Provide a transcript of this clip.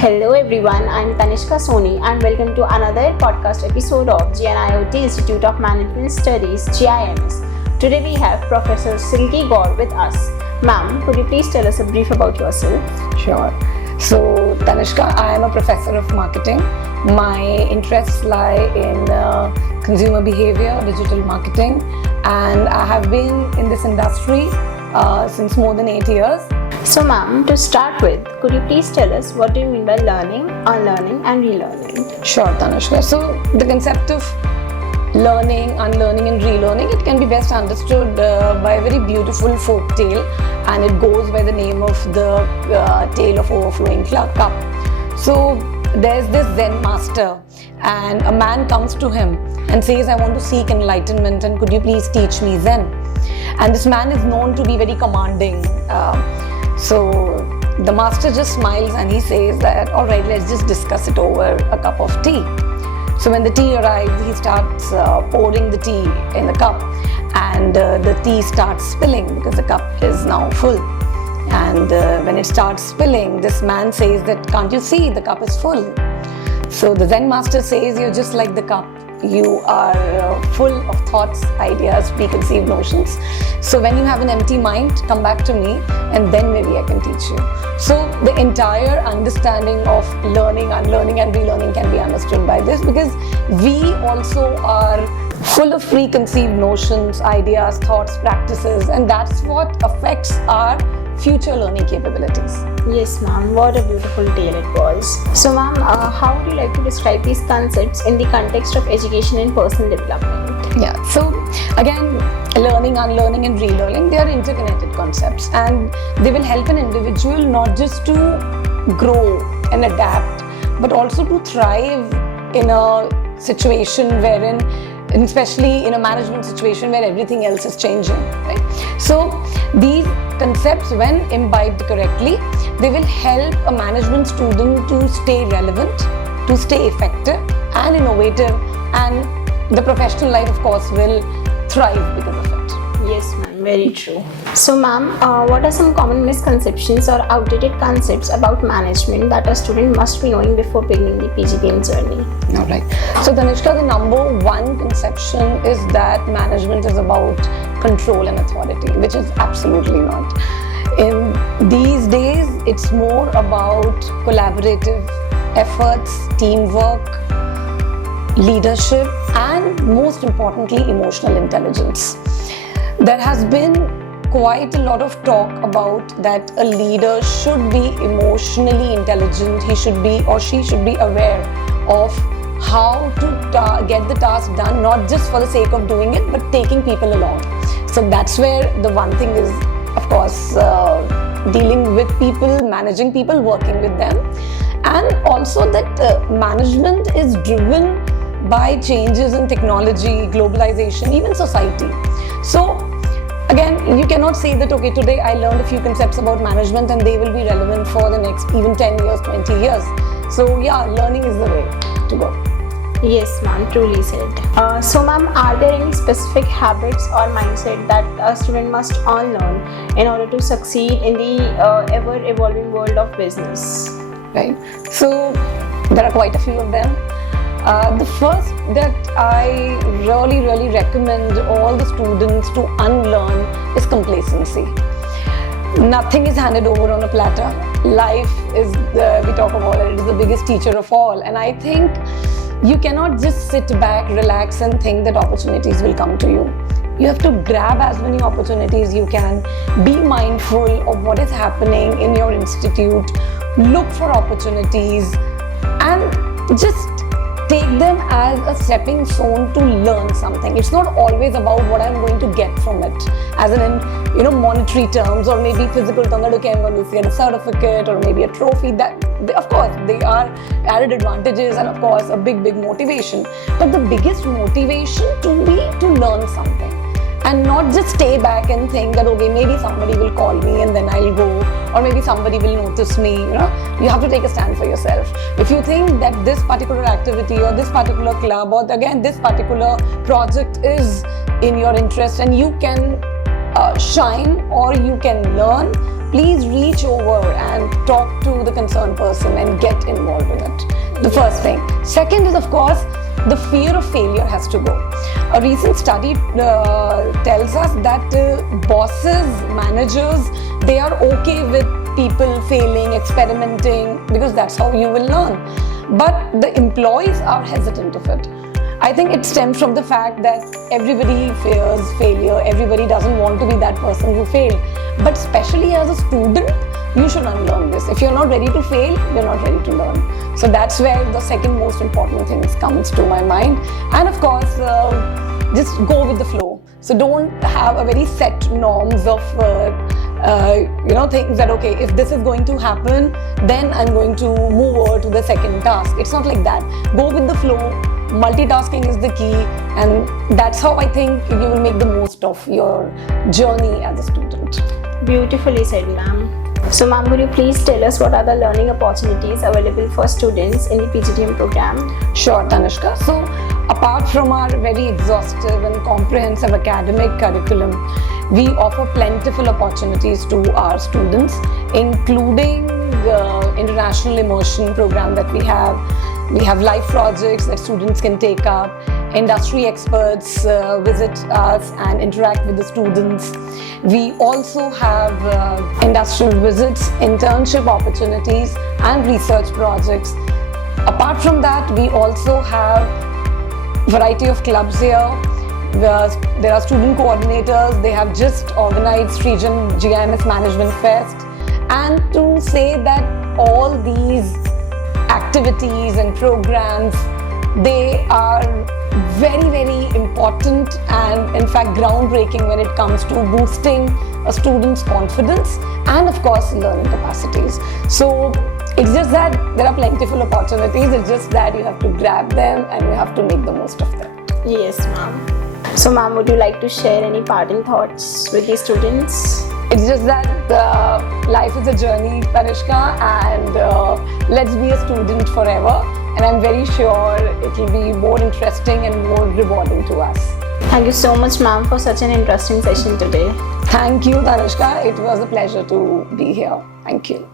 Hello everyone, I'm Tanishka Soni and welcome to another podcast episode of GNIOT Institute of Management Studies, GIMS. Today we have Professor Silky Gaur with us. Ma'am, could you please tell us a brief about yourself? Sure. So, Tanishka, I am a professor of marketing. My interests lie in consumer behavior, digital marketing, and I have been in this industry since more than 8 years. So ma'am, to start with, could you please tell us what do you mean by learning, unlearning and relearning? Sure, Tanishka. So, the concept of learning, unlearning and relearning, it can be best understood by a very beautiful folk tale, and it goes by the name of the tale of overflowing cup. So there's this Zen master and a man comes to him and says, I want to seek enlightenment and could you please teach me Zen? And this man is known to be very commanding. So the master just smiles and he says that, all right, let's just discuss it over a cup of tea. So when the tea arrives, he starts pouring the tea in the cup, and the tea starts spilling because the cup is now full. And when it starts spilling, this man says that, can't you see, the cup is full? So the Zen master says, you're just like the cup. You are full of thoughts, ideas, preconceived notions. So when you have an empty mind, come back to me and then maybe I can teach you. So the entire understanding of learning, unlearning and relearning can be understood by this, because we also are full of preconceived notions, ideas, thoughts, practices, and that's what affects our future learning capabilities. Yes ma'am, what a beautiful tale it was. So ma'am, how would you like to describe these concepts in the context of education and personal development? Yeah, so again, learning, unlearning and relearning, they are interconnected concepts, and they will help an individual not just to grow and adapt, but also to thrive in a situation wherein, and especially in a management situation where everything else is changing, right? So these concepts, when imbibed correctly, they will help a management student to stay relevant, to stay effective and innovative, and the professional life, of course, will thrive because of it. Yes ma'am, very true. So ma'am, what are some common misconceptions or outdated concepts about management that a student must be knowing before beginning the PGDM journey? All right. So Tanishka, the number one conception is that management is about control and authority, which is absolutely not. In these days, it's more about collaborative efforts, teamwork, leadership, and most importantly, emotional intelligence. There has been quite a lot of talk about that a leader should be emotionally intelligent. He should be or she should be aware of how to get the task done, not just for the sake of doing it, but taking people along. So that's where the one thing is, of course, dealing with people, managing people, working with them. And also that management is driven by changes in technology, globalization, even society. So again, you cannot say that, okay, today I learned a few concepts about management and they will be relevant for the next even 10 years, 20 years. So yeah, learning is the way to go. Yes ma'am, truly said. So ma'am, are there any specific habits or mindset that a student must unlearn in order to succeed in the ever-evolving world of business? Right. So there are quite a few of them. The first that I really recommend all the students to unlearn is complacency. Nothing is handed over on a platter. Life is, we talk about it, it is the biggest teacher of all. And I think you cannot just sit back, relax and think that opportunities will come to you. You have to grab as many opportunities you can. Be mindful of what is happening in your institute. Look for opportunities and just take them as a stepping stone to learn something. It's not always about what I'm going to get from it, as in monetary terms or maybe physical terms. That okay, I'm going to get a certificate or maybe a trophy. That of course they are added advantages and of course a big motivation. But the biggest motivation to learn something. And not just stay back and think that, okay, maybe somebody will call me and then I'll go, or maybe somebody will notice me. You have to take a stand for yourself. If you think that this particular activity or this particular club or again this particular project is in your interest and you can shine or you can learn, please reach over and talk to the concerned person and get involved in it. The first thing. Second is, of course, the fear of failure has to go. A recent study tells us that bosses, managers, they are okay with people failing, experimenting, because that's how you will learn. But the employees are hesitant of it. I think it stems from the fact that everybody fears failure, everybody doesn't want to be that person who failed. But especially as a student, you should unlearn this. If you're not ready to fail, you're not ready to learn. So that's where the second most important thing comes to my mind. And of course, just go with the flow. So don't have a very set norms of things that, okay, if this is going to happen, then I'm going to move over to the second task. It's not like that. Go with the flow. Multitasking is the key, and that's how I think you will make the most of your journey as a student. Beautifully said, ma'am. So, ma'am, would you please tell us what are the learning opportunities available for students in the PGDM program? Sure, Tanishka. So, apart from our very exhaustive and comprehensive academic curriculum, we offer plentiful opportunities to our students, including the international immersion program that we have. We have live projects that students can take up. Industry experts visit us and interact with the students. We also have industrial visits, internship opportunities, and research projects. Apart from that, we also have variety of clubs here. There are student coordinators. They have just organized Region GIMS Management Fest. And to say that all these activities and programs, they are very, very important and in fact groundbreaking when it comes to boosting a student's confidence and of course learning capacities. So it's just that there are plentiful opportunities, it's just that you have to grab them and you have to make the most of them. Yes, ma'am. So, ma'am, would you like to share any parting thoughts with the students? It's just that life is a journey, Tanishka, and let's be a student forever. And I'm very sure it will be more interesting and more rewarding to us. Thank you so much, ma'am, for such an interesting session today. Thank you, Tanishka. It was a pleasure to be here. Thank you.